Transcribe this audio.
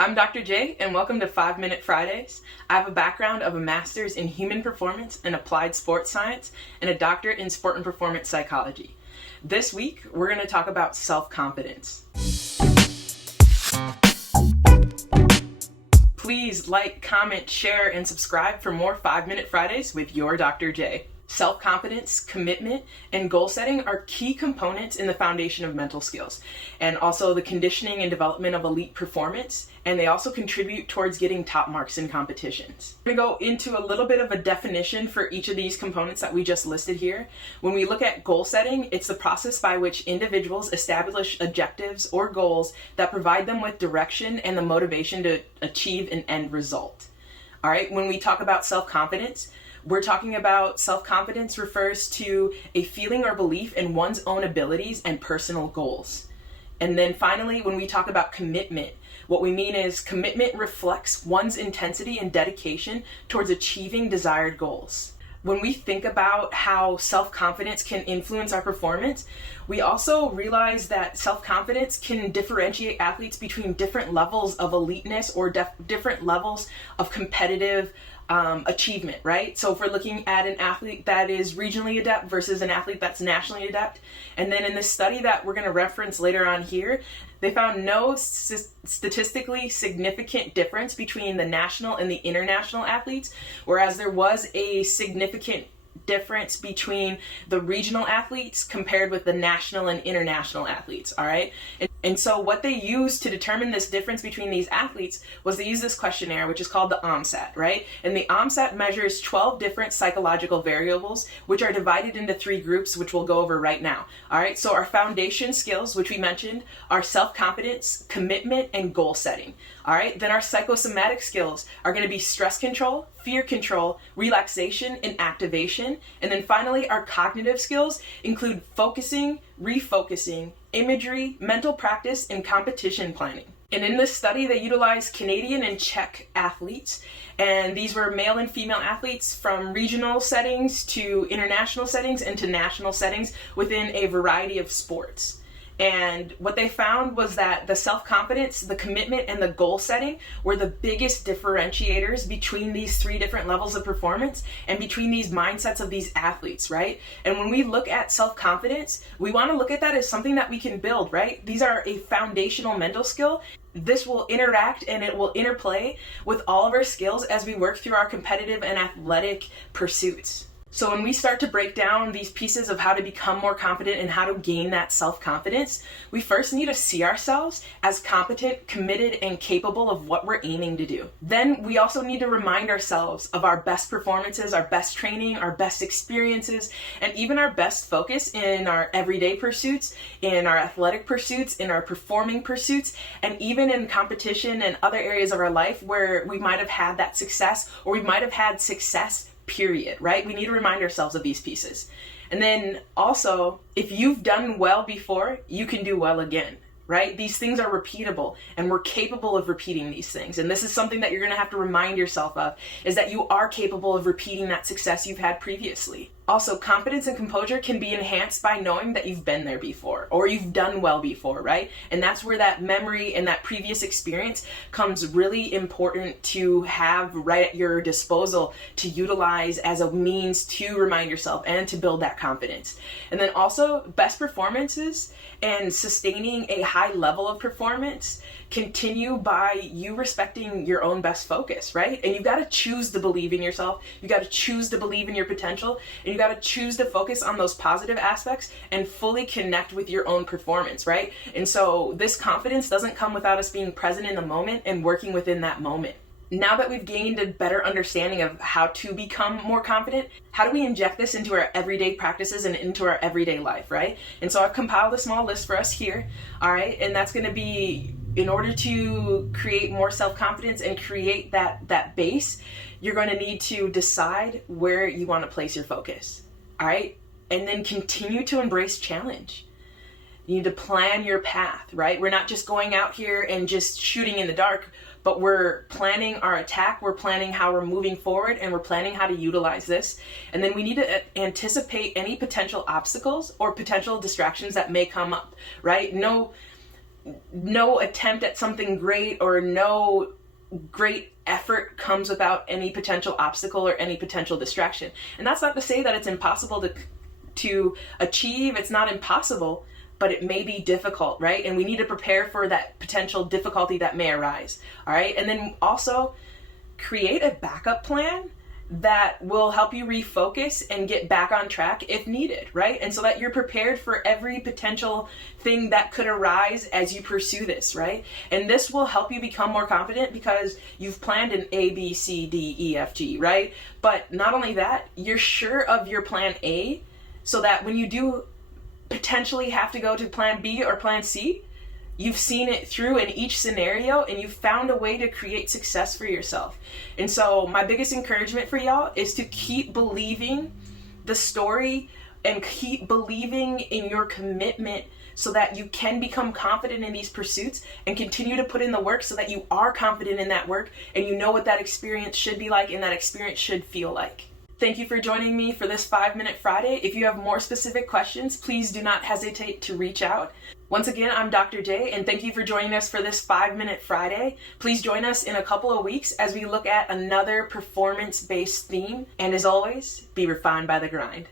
I'm Dr. J, and welcome to 5-Minute Fridays. I have a background of a master's in human performance and applied sports science and a doctorate in sport and performance psychology. This week, we're going to talk about self-confidence. Please like, comment, share, and subscribe for more 5-Minute Fridays with your Dr. J. Self-confidence, commitment, and goal setting are key components in the foundation of mental skills, and also the conditioning and development of elite performance, and they also contribute towards getting top marks in competitions. I'm going to go into a little bit of a definition for each of these components that we just listed here. When we look at goal setting, it's the process by which individuals establish objectives or goals that provide them with direction and the motivation to achieve an end result. All right, when we talk about self-confidence, we're talking about self-confidence refers to a feeling or belief in one's own abilities and personal goals. And then finally, when we talk about commitment, what we mean is commitment reflects one's intensity and dedication towards achieving desired goals. When we think about how self-confidence can influence our performance, we also realize that self-confidence can differentiate athletes between different levels of eliteness or different levels of competitive achievement, right? So if we're looking at an athlete that is regionally adept versus an athlete that's nationally adept, and then in this study that we're going to reference later on here, they found no statistically significant difference between the national and the international athletes, whereas there was a significant difference between the regional athletes compared with the national and international athletes, all right? And so what they used to determine this difference between these athletes was they used this questionnaire, which is called the OMSAT, right? And the OMSAT measures 12 different psychological variables, which are divided into 3 groups, which we'll go over right now, all right? So our foundation skills, which we mentioned, are self-confidence, commitment, and goal setting, all right? Then our psychosomatic skills are going to be stress control, fear control, relaxation, and activation. And then finally, our cognitive skills include focusing, refocusing, imagery, mental practice, and competition planning. And in this study, they utilized Canadian and Czech athletes, and these were male and female athletes from regional settings to international settings and to national settings within a variety of sports. And what they found was that the self-confidence, the commitment, and the goal setting were the biggest differentiators between these 3 different levels of performance and between these mindsets of these athletes, right? And when we look at self-confidence, we want to look at that as something that we can build, right? These are a foundational mental skill. This will interact and it will interplay with all of our skills as we work through our competitive and athletic pursuits. So when we start to break down these pieces of how to become more confident and how to gain that self-confidence, we first need to see ourselves as competent, committed, and capable of what we're aiming to do. Then we also need to remind ourselves of our best performances, our best training, our best experiences, and even our best focus in our everyday pursuits, in our athletic pursuits, in our performing pursuits, and even in competition and other areas of our life where we might have had that success or we might have had success period, right? We need to remind ourselves of these pieces. And then also, if you've done well before, you can do well again, right? These things are repeatable and we're capable of repeating these things. And this is something that you're going to have to remind yourself of, is that you are capable of repeating that success you've had previously. Also, confidence and composure can be enhanced by knowing that you've been there before or you've done well before, right? And that's where that memory and that previous experience comes really important to have right at your disposal to utilize as a means to remind yourself and to build that confidence. And then also, best performances and sustaining a high level of performance continue by you respecting your own best focus, right? And you've got to choose to believe in yourself. You got to choose to believe in your potential, and you got to choose to focus on those positive aspects and fully connect with your own performance, right? And so this confidence doesn't come without us being present in the moment and working within that moment. Now that we've gained a better understanding of how to become more confident, how do we inject this into our everyday practices and into our everyday life, right? And so I've compiled a small list for us here, all right? And that's going to be, in order to create more self-confidence and create that base, you're going to need to decide where you want to place your focus, all right? And then continue to embrace challenge. You need to plan your path, right? We're not just going out here and just shooting in the dark, but we're planning our attack, we're planning how we're moving forward, and we're planning how to utilize this. And then we need to anticipate any potential obstacles or potential distractions that may come up, right? no attempt at something great or no great effort comes without any potential obstacle or any potential distraction. And that's not to say that it's impossible to achieve. It's not impossible, but it may be difficult, right? And we need to prepare for that potential difficulty that may arise, all right? And then also create a backup plan that will help you refocus and get back on track if needed, right? And so that you're prepared for every potential thing that could arise as you pursue this, right? And this will help you become more confident because you've planned an A, B, C, D, E, F, G, right? But not only that, you're sure of your plan A so that when you do potentially have to go to plan B or plan C, you've seen it through in each scenario and you've found a way to create success for yourself. And so my biggest encouragement for y'all is to keep believing the story and keep believing in your commitment so that you can become confident in these pursuits and continue to put in the work so that you are confident in that work and you know what that experience should be like and that experience should feel like. Thank you for joining me for this 5-Minute Friday. If you have more specific questions, please do not hesitate to reach out. Once again, I'm Dr. J, and thank you for joining us for this 5-Minute Friday. Please join us in a couple of weeks as we look at another performance-based theme. And as always, be refined by the grind.